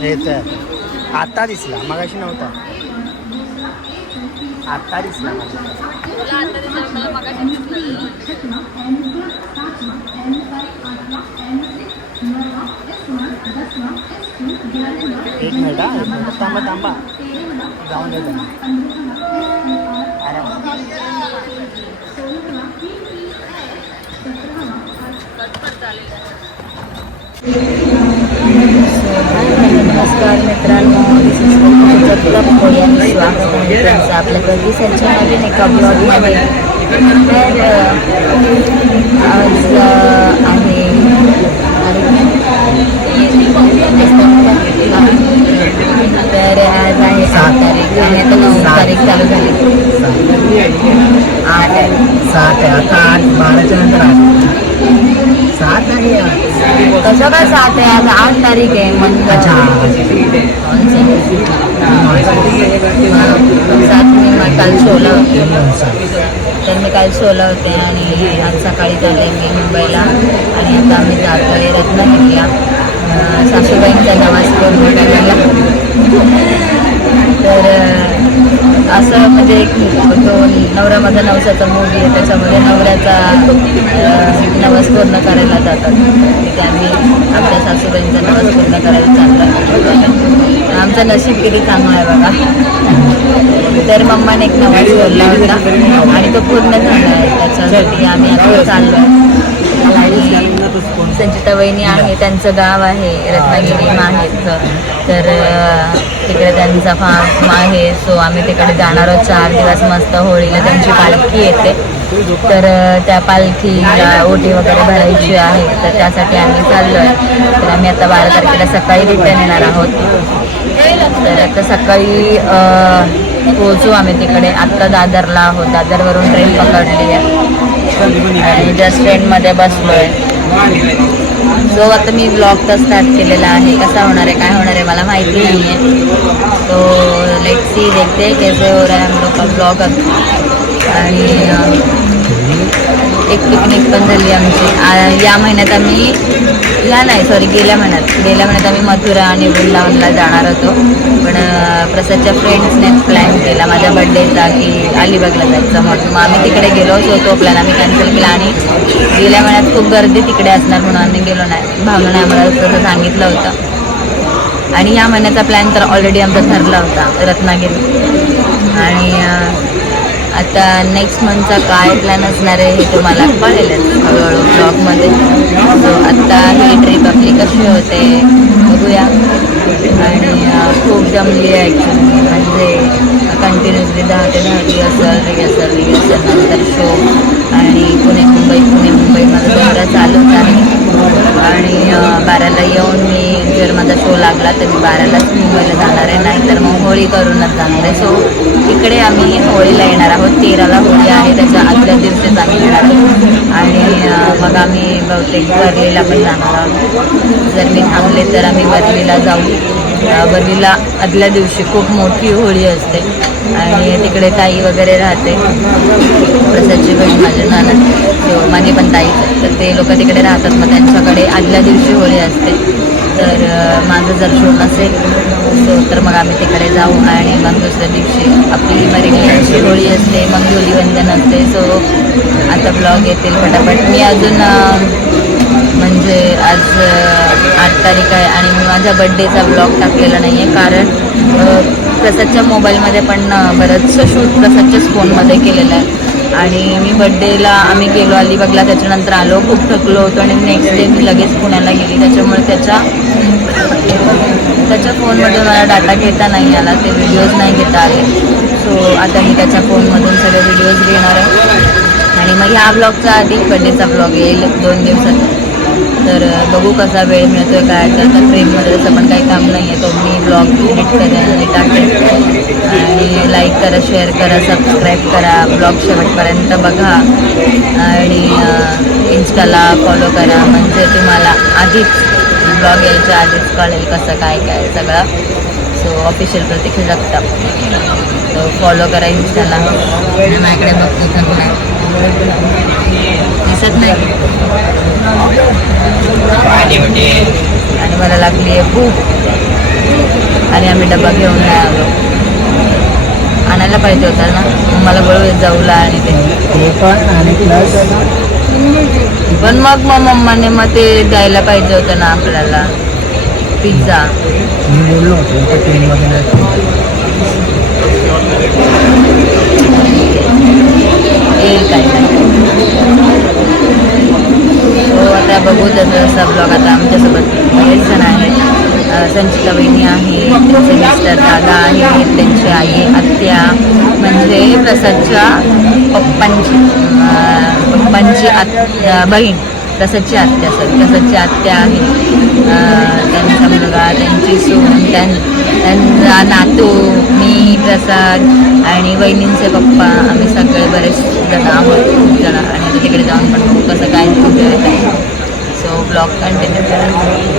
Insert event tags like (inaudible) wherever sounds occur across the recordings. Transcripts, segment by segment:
येत आता दिसला मगाशी नव्हता. आता दिसला. एक मिनिट हा एक मिनिट. थांबा थांबा. जाऊन येतो अरे. नमस्कार मित्रांनो. दिस स्वागत आपल्या नवीन एका ब्लॉगमध्ये तर आज आहे तर आज आहे सात तारीख आणि आता नऊ तारीख चालू झाली आठ आहे. सात आहे. आता आठ बाराच्या नंतर आठ. आज. कसं काय सात आहे आज आठ तारीख आहे मंद सात मी काल शोला होते. तर मी काल शोला होते आणि आज सकाळी झाले मी मुंबईला आणि आता आम्ही जातो आहे रत्नागिरीला सासूबाईंचा नवाज करून करायला तर असं म्हणजे एक तो नवरा माझा नवसाचा मुलगी आहे त्याच्यामध्ये नवऱ्याचा नवस पूर्ण करायला जातात. तिथे आम्ही आपल्या सासूबाईंचा नवस पूर्ण करायला चाललो आमचं नशीब किती चांगलं आहे बघा. तर मम्माने एक नवस बोलला होता. आणि तो पूर्ण झाला आहे. त्याच्यासाठी आम्ही आता चाललो आणि संचिता वहिनी आहे त्यांचं गाव आहे रत्नागिरी माहेरचं. तर तिकडे त्यांचा फार्म आहे सो आम्ही तिकडे जाणार आहोत. चार दिवस मस्त होळीला त्यांची पालखी येते. तर त्या पालखीला ओटी वगैरे भरायची आहे तर त्यासाठी आम्ही चाललो आहे तर आम्ही आता बारा तारखेला सकाळी रिटर्न येणार आहोत. तर आता सकाळी अं, पोहोचू आम्ही तिकडे. आत्ता दादरला आहोत. दादरवरून ट्रेन पकडली आहे. आणि जस्ट ट्रेनमध्ये बसलो आहे जो आता मी ब्लॉग तर स्टार्ट केलेला आहे कसा होणार आहे काय होणार आहे मला माहिती नाही आहे तो लेट सी देखते कैसे हो रहा है हम लोग का ब्लॉग आणि एक पिकनिक पण झाली आमची. या महिन्यात आम्ही या नाही सॉरी गेल्या महिन्यात. गेल्या महिन्यात आम्ही मथुरा आणि वृंदावनला जाणार होतो. पण प्रसादच्या फ्रेंड्सने प्लॅन केला. माझ्या बड्डेचा की अलिबागला जायचं म्हणून. मग आम्ही तिकडे गेलो. होतो तो प्लॅन आम्ही कॅन्सल केला. आणि गेल्या महिन्यात खूप गर्दी तिकडे असणार म्हणून आम्ही गेलो नाही. भावनाने आम्हाला तसं सांगितलं होतं. आणि या महिन्याचा प्लॅन तर ऑलरेडी आमचा ठरला होता रत्नागिरी. आता नेक्स्ट मंथचा काय प्लॅन असणार आहे हे तुम्हाला कळेलच हळूहळू ब्लॉगमध्ये सो आत्ता ही ट्रिप आपली कशी होते बघूया. आणि खूप जमली आहे ॲक्च्युली म्हणजे कंटिन्युअसली दहा ते दहा रिहर्सल रिहर्सल रिहर्सल नंतर शो आणि पुणे मुंबई पुणे मुंबई माझा दौरा चालूच आहे. आणि बाराला येऊन मी जर माझा शो लागला तर मी बारालाच मुंबईला जाणार आहे. नाहीतर मग होळी करूनच जाणार आहे. सो इकडे आम्ही होळीला येणार आहोत. तेराला होळी आहे. त्याच्या आदल्या दिवशीच आम्ही येणार आहोत. आणि मग आम्ही बहुतेक वर्लीला पण जाणार आहोत. जर मी थांबले तर आम्ही वर्लीला जाऊ. अं, वर्लीला आदल्या दिवशी खूप मोठी होळी असते. आणि तिकडे ताई वगैरे राहते. प्रसादची बहीण माझी नाना. किंवा माझी पण ताई. तर ते लोक तिकडे राहतात. मग त्यांच्याकडे आदल्या दिवशी होळी असते. तर माझं जर शो नसेल सो तर मग आम्ही तिकडे जाऊ आणि मग दुसऱ्या दिवशी आपली मरेलियनची होळी असते मग धुलीवंदन असते. सो आता ब्लॉग येतील फटाफट. मी अजून म्हणजे आज आठ तारीख आहे आणि मी माझ्या बड्डेचा ब्लॉग टाकलेला नाही आहे कारण प्रसादच्या मोबाईलमध्ये पण बरंचसं शूट प्रसादच्याच फोनमध्ये केलेलं आहे. आणि मी बड्डेला आम्ही गेलो अलिबागला. त्याच्यानंतर आलो खूप थकलो होतो आणि नेक्स्ट डे मी लगेच पुण्याला गेली. त्याच्यामुळे त्याच्या त्याच्या फोनमधून मला डाटा घेता नाही आला. ते व्हिडिओज नाही घेता आले. सो आता मी त्याच्या फोनमधून सगळे व्हिडिओज घेणार आहे. आणि मग ह्या ब्लॉगच्या आधी बड्डेचा ब्लॉग येईल दोन दिवसात. तर बघू कसा वेळ मिळतो आहे काय तर. आता ट्रेनमध्ये तसं पण काही काम नाही आहे तो मी ब्लॉग एडिट करेन आणि टाकेन. आणि लाईक करा शेअर करा सबस्क्राईब करा. ब्लॉग शेवटपर्यंत बघा. आणि इन्स्टाला फॉलो करा. म्हणजे तुम्हाला आधीच ब्लॉग यायच्या आधीच कळेल कसं काय काय सगळं. सो ऑफिशियल प्रतीक्षा जगता तो फॉलो करा इन्स्टाला आणि माझ्याकडे बघतो काय. दिसत नाही. आणि मला लागली आहे भूक. आणि आम्ही डबा घेऊन नाही आलो. आणायला पाहिजे होता ना. मला बोलव जाऊला आणि ते. पण मग मग मम्माने मग ते द्यायला पाहिजे होतं ना आपल्याला. पिझ्झा. आता बघू त्याचा असा ब्लॉग आता आमच्यासोबत बरेच जण आहेत संचिता वहिनी आहे त्यांचे मिस्टर दादा आहे त्यांची आई आत्या म्हणजे प्रसादच्या पप्पांची पप्पांची आत्या बहीण. प्रसादची आत्या सॉरी प्रसादची आत्या आहे. त्यांचा मुलगा त्यांची सून त्यां त्यांचा नातू मी प्रसाद आणि वहिनींचे पप्पा आम्ही सगळे बरेच जण आहोत खूप जण. आणि तिकडे जाऊन पण बघू कसं काय येत आहे. सो ब्लॉग कंटिन्यू करा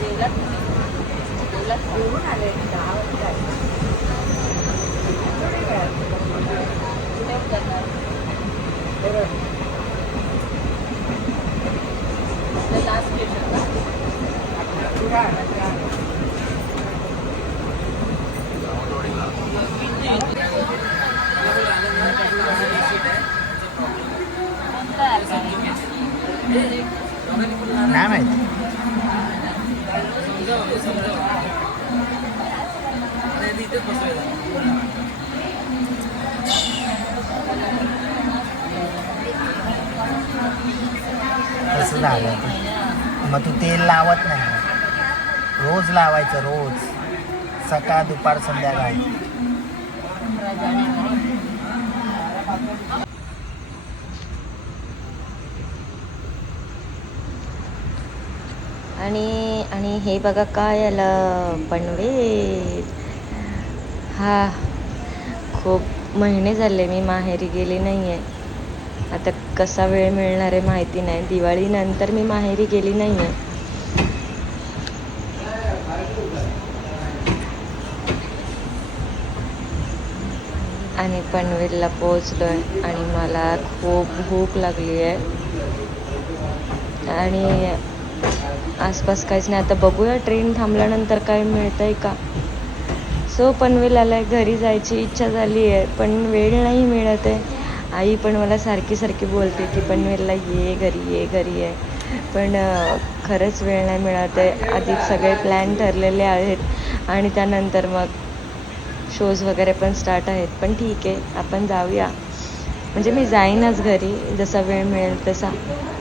đi subscribe cứu, kênh Ghiền Mì Gõ Để không bỏ आणि आणि हे बघा काय आलं पनवेल. हा खूप महिने झाले मी माहेरी गेली नाही आहे आता कसा वेळ मिळणार आहे माहिती नाही. दिवाळीनंतर मी माहेरी गेली नाही आहे आणि पनवेलला पोचलो आहे आणि मला खूप भूक लागली आहे आणि आसपास काहीच नाही. आता बघूया ट्रेन थांबल्यानंतर काय मिळतंय का? सो पनवेल आलाय घरी जायची इच्छा झाली आहे पण वेळ नाही मिळत आहे. आई पण मला सारखी सारखी बोलते की पनवेलला ये घरी ये घरी ये. पण खरंच वेळ नाही मिळत आहे. आधीच सगळे प्लॅन ठरलेले आहेत आणि त्यानंतर मग शोज वगैरे पण स्टार्ट आहेत. पण ठीक आहे आपण जाऊया. म्हणजे मी जाईनच घरी जसा वेळ मिळेल तसा.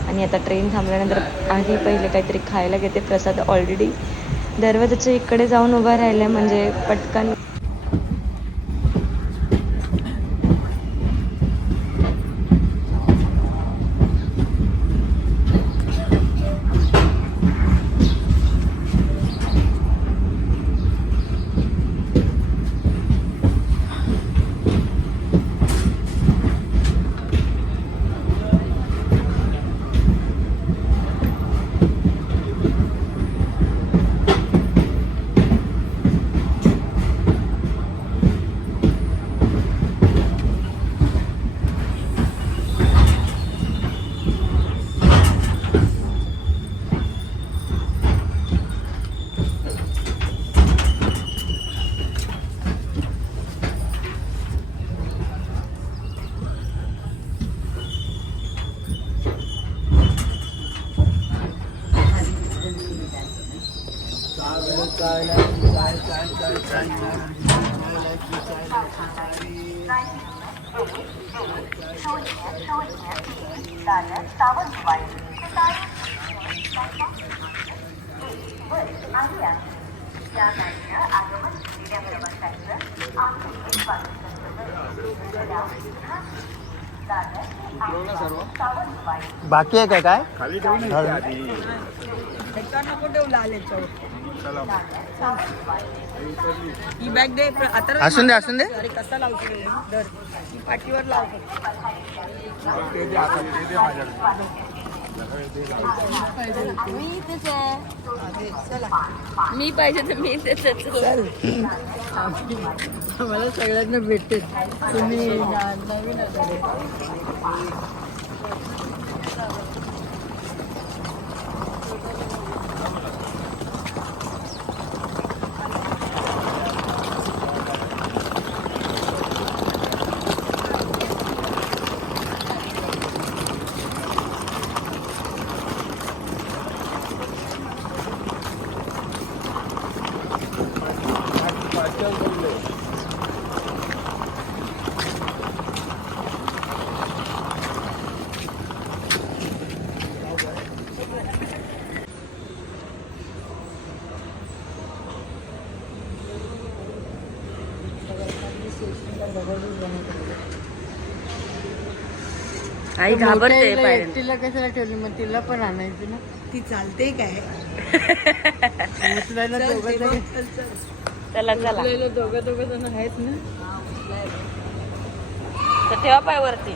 आणि आता ट्रेन थांबल्यानंतर आधी पहिले काहीतरी खायला घेते. प्रसाद ऑलरेडी दरवाजाच्या इकडे जाऊन उभा राहिलं म्हणजे पटकन बाकी आहे काय काय? खाली ठेवू नाही हा. ही बॅग दे आता असून दे असून दे अरे कसा लावतो? धर ही पाठीवर लावतो. मी इथेच आहे चला मी पाहिजे तर मी. चल आम्हाला सगळ्यांना भेटते तुम्ही नवीन आई घाबरते. एकटीला कशाला ठेवली? मग तिला पण आणायची ना. ती चालते काय? उचलायला दोघं जण. चला चला. उचलायला दोघं दोघं जण आहेत ना. तर ठेवा पाय वरती.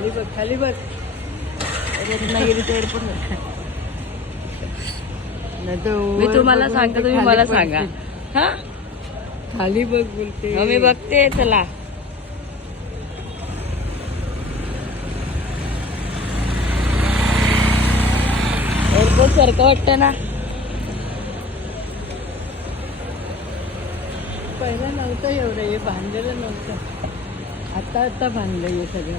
खाली बघ खाली बघ मी तुम्हाला सांगते तुम्ही मला. सांगा. हा? खाली बघ बोलते. मी बघते चला. एअरपोर्ट सारखं वाटतं ना? पहिला नव्हतं एवढं हे बांधलेलं नव्हतं. आता आता बांधलं हे सगळं.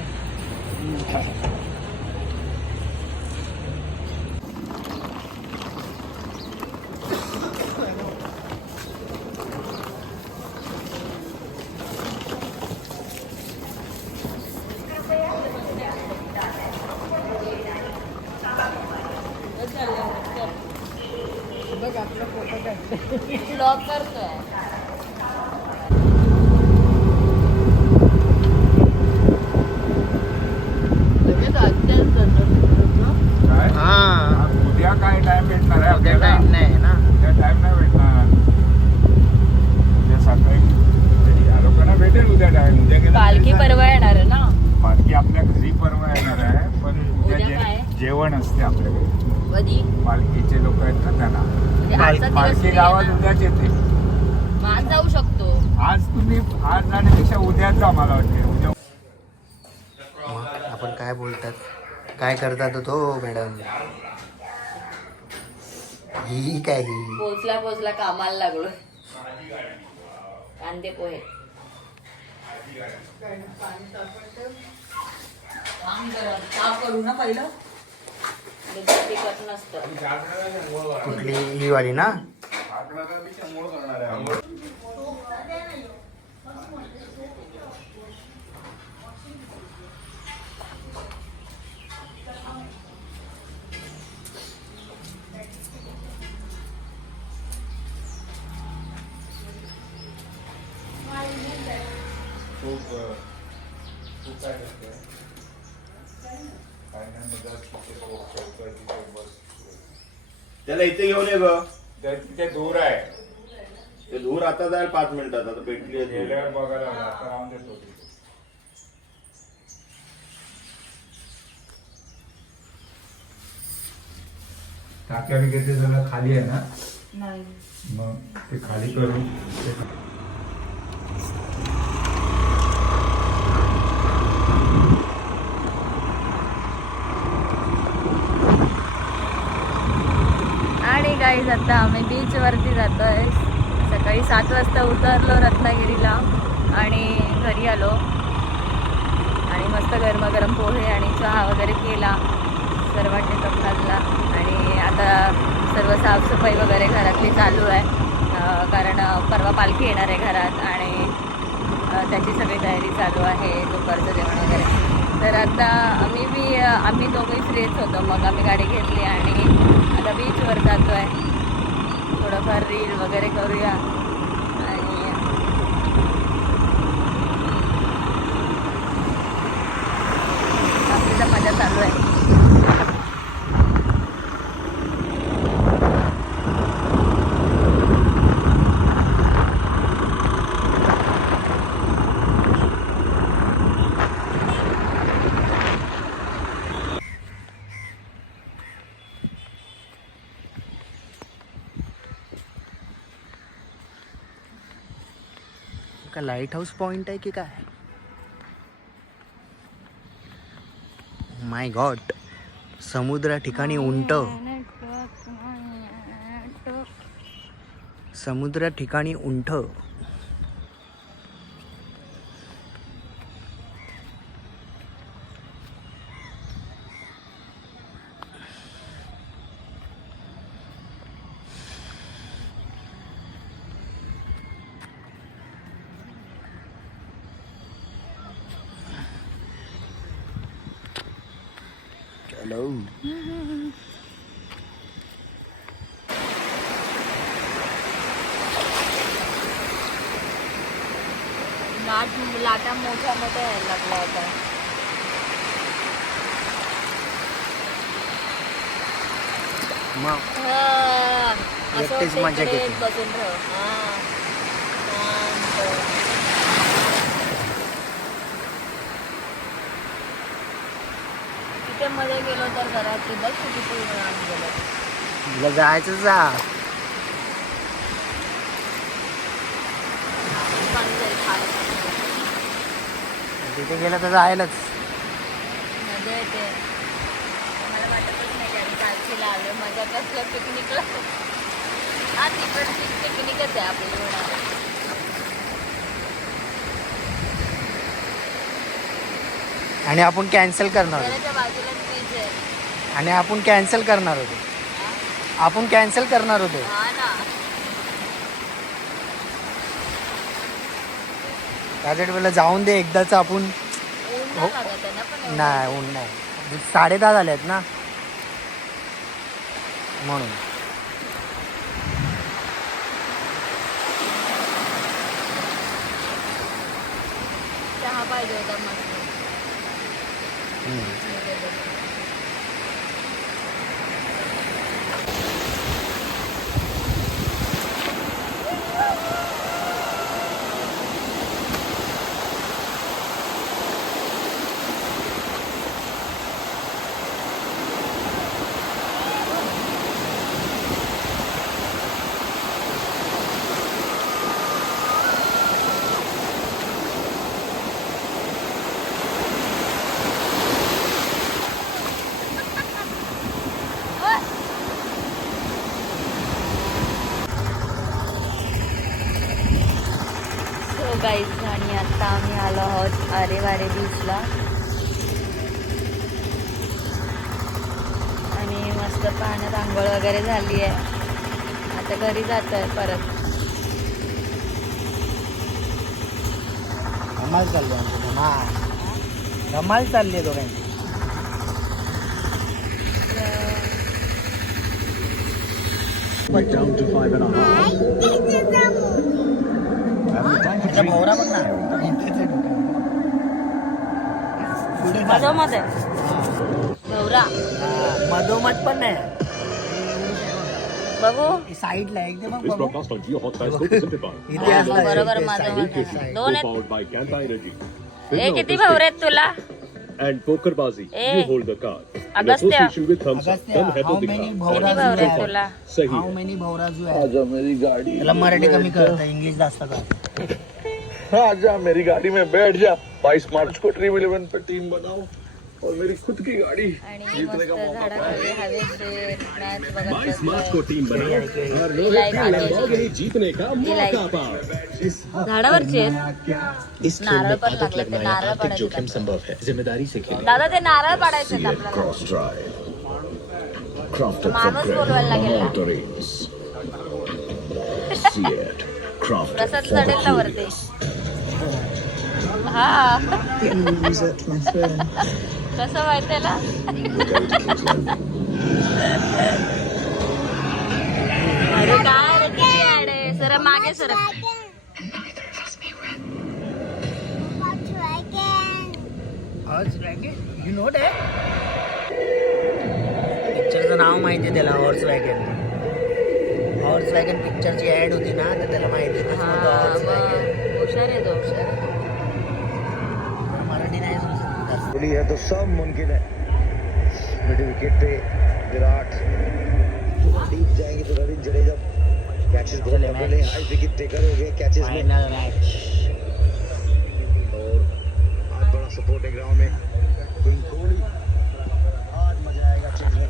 बघ आपला फोटो काढतो ब्लॉग करतोय लगेच आजच्याच जातो काय हा उद्या काय टाइम भेटणार आहे उद्या आपल्याला टाइम नाही ना उद्या टाइम नाही भेटणार उद्या सकाळी या लोकांना भेटेल उद्या टाइम उद्या गेलं पालखी तरी परवा येणार आहे ना चालेल. पालखी आपल्या घरी परवा येणार आहे पण उद्या उद्या जे- काय? जेवण असते आपल्याकडे कधी पालखीचे लोक आहेत ना त्यांना आहे गावात. उद्याच येते. आज जाऊ शकतो. आज तुम्ही आज जाण्यापेक्षा उद्याच जा मला वाटते. उद्या आपण काय बोलतात? काय करतात तो मॅडम ही काय ही? पोचला पोचला कामाला लागलो कांदे पोहे. करू ना पहिलं? तिखट नसतं. कुठली ही वाली ना? त्याला इथे घेऊन ये ग तिथे दूर आहे ते धूर आता जाईल पाच मिनिटात आता पेटली आहे धूर. गेल्यावर बघायला लागलं. आता राहून देतो तिथे. टाक्या वगैरे ते सगळं खाली आहे ना मग ते खाली करून ते आणि गाईज आता आम्ही बीचवरती जातो आहे सकाळी सात वाजता उतरलो रत्नागिरीला आणि घरी आलो. आणि मस्त गरमागरम पोहे आणि चहा वगैरे केला. सर्वांनी तो खाल्ला आणि आता सर्व साफसफाई वगैरे घरातली चालू आहे. कारण परवा पालखी येणार आहे घरात आणि त्याची सगळी तयारी चालू आहे. दुपारचं जेवण वगैरे. तर आता आम्ही बी आम्ही दोघी फ्रीच होतो. मग आम्ही गाडी घेतली आणि आता बीचवर जातो आहे वगैरे करूया. आणि बाकीचा मजा चालू आहे. लाइट हाऊस पॉइंट आहे की काय? माय गॉड समुद्रा ठिकाणी उंट. समुद्रा ठिकाणी उंट. चलो लाट लाटा मोठ्या मोठ्या यायला लागल्या आता. मग हा, असं मजा. बसून राहू. मध्ये गेलो तर घरात बघ किती गेलो. तुला जायचं जा. पाणी जाईल खायला. तिथे गेलं तर जायलाच. मजा येते. मला वाटतच नाही की आम्ही कालचीला आलो मजा कसलं पिकनिकला हा तिकडची पिकनिकच आहे आपली. होणार आणि आपण कॅन्सल करणार होतो. आणि आपण कॅन्सल करणार होतो. आपण कॅन्सल करणार होतो. हा ना. त्याच्या वेळेला जाऊन दे एकदाच आपण हो. नाही ऊन नाही. साडे दहा झाले आहेत ना? म्हणून हा पाहिजे होता मस्त सो गाईज आणि आता आम्ही आलो वारे बीचला आणि मस्त पाण्यात आंघोळ वगैरे झाली आहे. आता घरी जात आहे परत. धमाल चालली आमची धमाल. धमाल चालली आहे दोघांची. ना इथेच आहे डोक्यावर. पुढे चाल. मधोमध आहे गौरा हा, मधोमध पण नाही बघू साईडला आहे एकदम This बघू. broadcast on Geo Hotstar is focused on Nepal. इथे हा, असतात, बरोबर इथे माझं side, मत इथे आहे. side. दोन आहेत Co-powered by Kanta Energy. A Signal किती of भाऊ the आहेत तुला And Pokerbazi, Eh. you hold the card. In Agastya. association with Thumbs Up, Agastya, Thumb है how तो many दिखा. भोवरा किती भाऊ जुए आहेत आहेत? तुला सही हाऊ है. मेनी भोवराजू आहे मेरी गाड़ी त्याला मराठी कमी कळतं इंग्लिश जास्त कळतं आजा मेरी गाड़ी में बैठ जा बाईस मार्च को ड्रीम इलेवन पे टीम बनाओ और मेरी खुद की गाड़ी आणि मस्त झाडाखाली हवेशीर मॅच बाईस मार्च. को टीम बनाओ और रोहित आली. लंबोर्गिनी जीतने का. मौका पाओ झाडावरची आहेत नारळ पण लागले ते नारळ पाडायचे संभव है जिम्मेदारी से खेलें दादा ते नारळ पाडायचे आहेत आपल्याला Cross Drive. Crafted माणूस बोलवायला लागेल ना. motorings. See it. Crafted Prasad for चढेल ना वरती curious. हा. कसं माहितीये ना अरे काय रे किती आहे? सर मागे sir horse wagon you know that पिक्चरचं नाव माहिती आहे त्याला हॉर्स वॅगन हॉर्स वॅगन पिक्चरची ॲड होती ना तर त्याला माहिती हा हुशार आहे तो हुशार समजत है तो सब मुमकिन है। मिडिल विकेट पे विराट डीप जाएँगे तो रविंद्र जडेजा कैचेस बहुत चले डबल हाई विकेट टेकर हो गए कैचेस में। और आज बड़ा सपोर्ट है ग्राउंड में। किंग कोहली आज मज़ा आएगा में।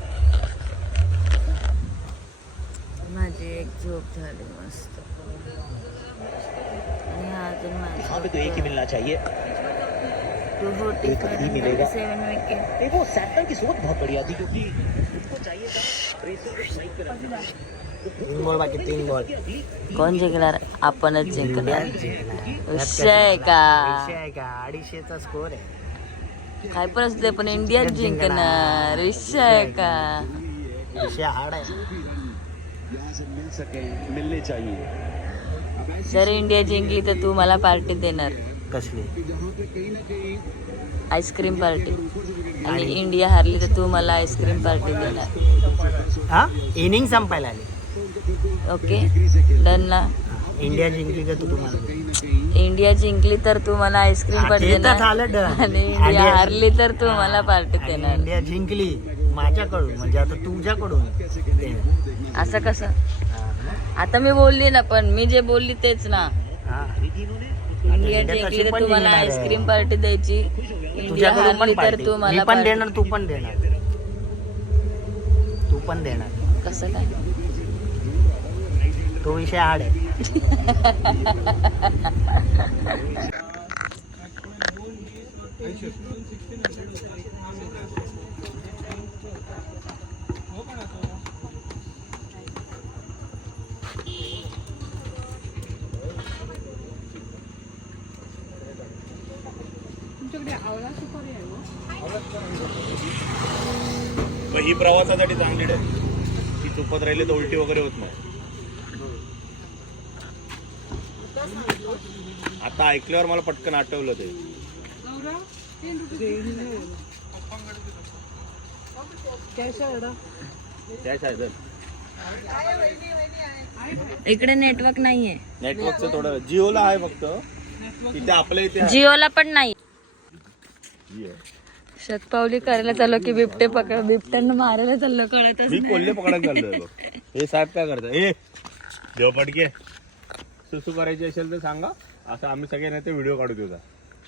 माझी एक झोप झाली मस्त। आणि हा अजून माझी तो एक ही मिलना चाहिए। एक मिलेगा। देखो सैमसन की सोच बहुत बढ़िया थी क्योंकि उसको चाहिए था रेसिंग को स्ट्राइक पे रखना। तीन बॉल बाकी तीन बॉल कोण जिंकणार आपणच जिंकणार. विषय का। अडीचशेचा स्कोर आहे काय पण असू दे पण इंडिया जिंकणार विषय आहे का। विषय हार्ड आहे यहाँ से मिल सके मिलने चाहिए। जर इंडिया जिंकली तर तू मला पार्टी देणार। कसली? Ice cream party. आणि इंडिया हारली तर तू मला आईस्क्रीम पार्टी देणार. हा? इनिंग संपायला आली. ओके डन ना. इंडिया जिंकली का तू तुम्हाला? इंडिया जिंकली तर तू मला आईस्क्रीम पार्टी देणार. आणि इंडिया हारली तर तू मला पार्टी देणार. इंडिया जिंकली माझ्याकडून म्हणजे आता तुझ्याकडून. असं कसं. आता मी बोलली ना पण मी जे बोलली तेच ना. हा. इंडिया इंडिया जिंकली कशी तर पण तू मला जिंकणार आहे. आईस्क्रीम पार्टी द्यायची. इंडिया तुझ्याकडून हारली पण तर पार्टी तू मी मला पण party- देणार तू पण देणार. तू पण देणार. कसं काय? तो विषय हार्ड आहे. (laughs) ही. प्रवासासाठी चांगली आहे ती चुपत राहिली तर उलटी वगैरे होत नाही. आता ऐकल्यावर मला पटकन आठवलं ते. इकडे नेटवर्क नाहीये. नेटवर्कचं थोडं जिओला आहे फक्त. इथे आपल्या इथे आहे. जिओला पण नाही. शतपावली करायला चाललो की बिबटे पकड बिबट्यांना मारायला चाललो कळतच मी कोल्हे पकडायला चाललोय बघ (laughs) हे साहेब काय करतात ए देवपटके सुसू करायची असेल तर सांगा. असं आम्ही सगळे नाही ते व्हिडिओ काढू तुझा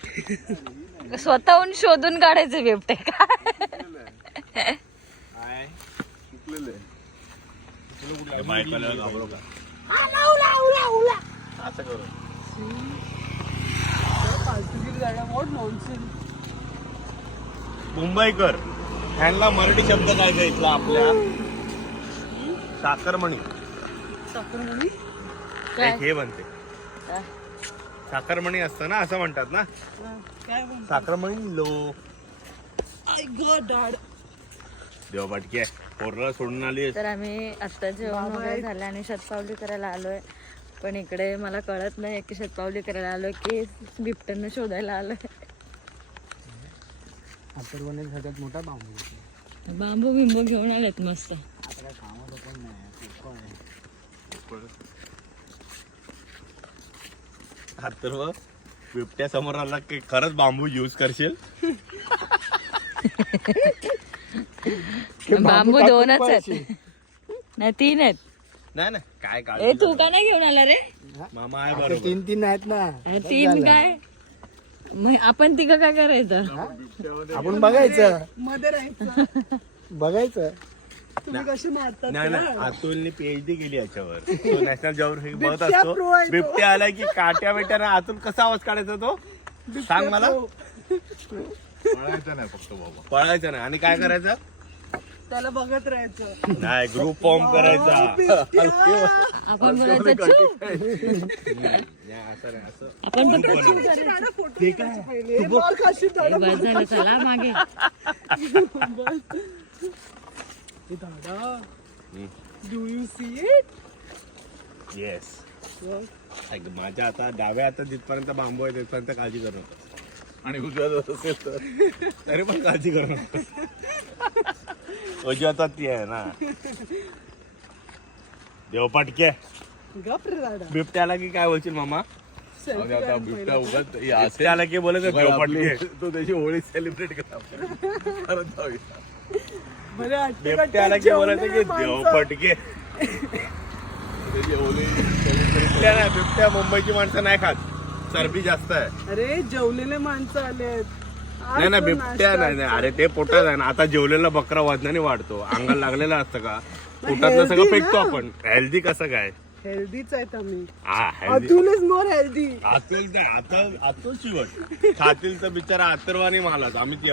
नाही स्वतःहून शोधून काढायचे बिबटे असं करू. मुंबईकर. ह्यांना मराठी शब्द काय घ्यायचा आपल्या? साखरमणी. एक हे बनते. साखरमणी असतं ना असं म्हणतात ना? साखरमणी लो. देवपाटके पोरला सोडून आली तर आम्ही आत्ता जेवण वगैरे झालं आणि शतपावली करायला आलोय. पण इकडे मला कळत नाही की शतपावली करायला आलोय की बिबट्यांना शोधायला आलोय. सगळ्यात मोठा बांबू बांबू बिंबू घेऊन आलेत मस्त. अथर्व बिबट्या समोर आला की खरंच बांबू यूज करशील? बांबू दोनच आहेत. नाही तीन आहेत. नाही नाही काय ए काळजी तू का नाही घेऊन आला रे? मामा आहे बरोबर तीन तीन आहेत ना. अरे तीन काय? मग आपण तिघं काय करायचं? आपण बघायचं. बघायचं. नाही नाही अतुलने पीएचडी केली याच्यावर. तो नॅशनल जॉग्राफिक बघत असतो. बिबट्या आला की काट्या बिट्याना आतून कसा आवाज काढायचा तो? सांग मला. पळायचा नाही फक्त बाबा. पळायचा नाही. आणि काय करायचं? त्याला बघत राहायचं. नाही ग्रुप फॉर्म करायचा. (laughs) आपण. (laughs) आपण चला मागे. दादा. हम्म. Do you see it yes ऐक, माझ्या आता डाव्या हातात जिथपर्यंत बांबू आहे तिथपर्यंत काळजी करू आणि उजव्या हातात असेल तर तरी पण काळजी करू हातात ती आहे ना देवपाटके गप रे दादा. बिबट्याला की काय बोलशील मामा बिबट्या उगत बिबट्या आला की बोलत देवपाटके तो त्याची होळी सेलिब्रेट करा परत जाऊया बरे आठवते बिबट्या आला की बोलायचं की देवपटके त्याची होळी बिबट्या नाही बिबट्या मुंबईची माणसं नाही खात चरबी जास्त आहे अरे जेवलेले माणसं आलेत. आज नाही ना तो बिबट्या नाही नाही. अरे ते पोटात आहे ना. आता जेवलेला बकरा वजनाने वाढतो. अंगाला लागलेला असतं का? पोटातलं सगळं फेकतो. आपण? हेल्दी कसं काय? हेल्दीच आहेत आम्ही हा healthy Atul is more healthy Atul नाही आता आतुल शिवट खातील तर बिचारा आतरवानी मालाच आम्ही ती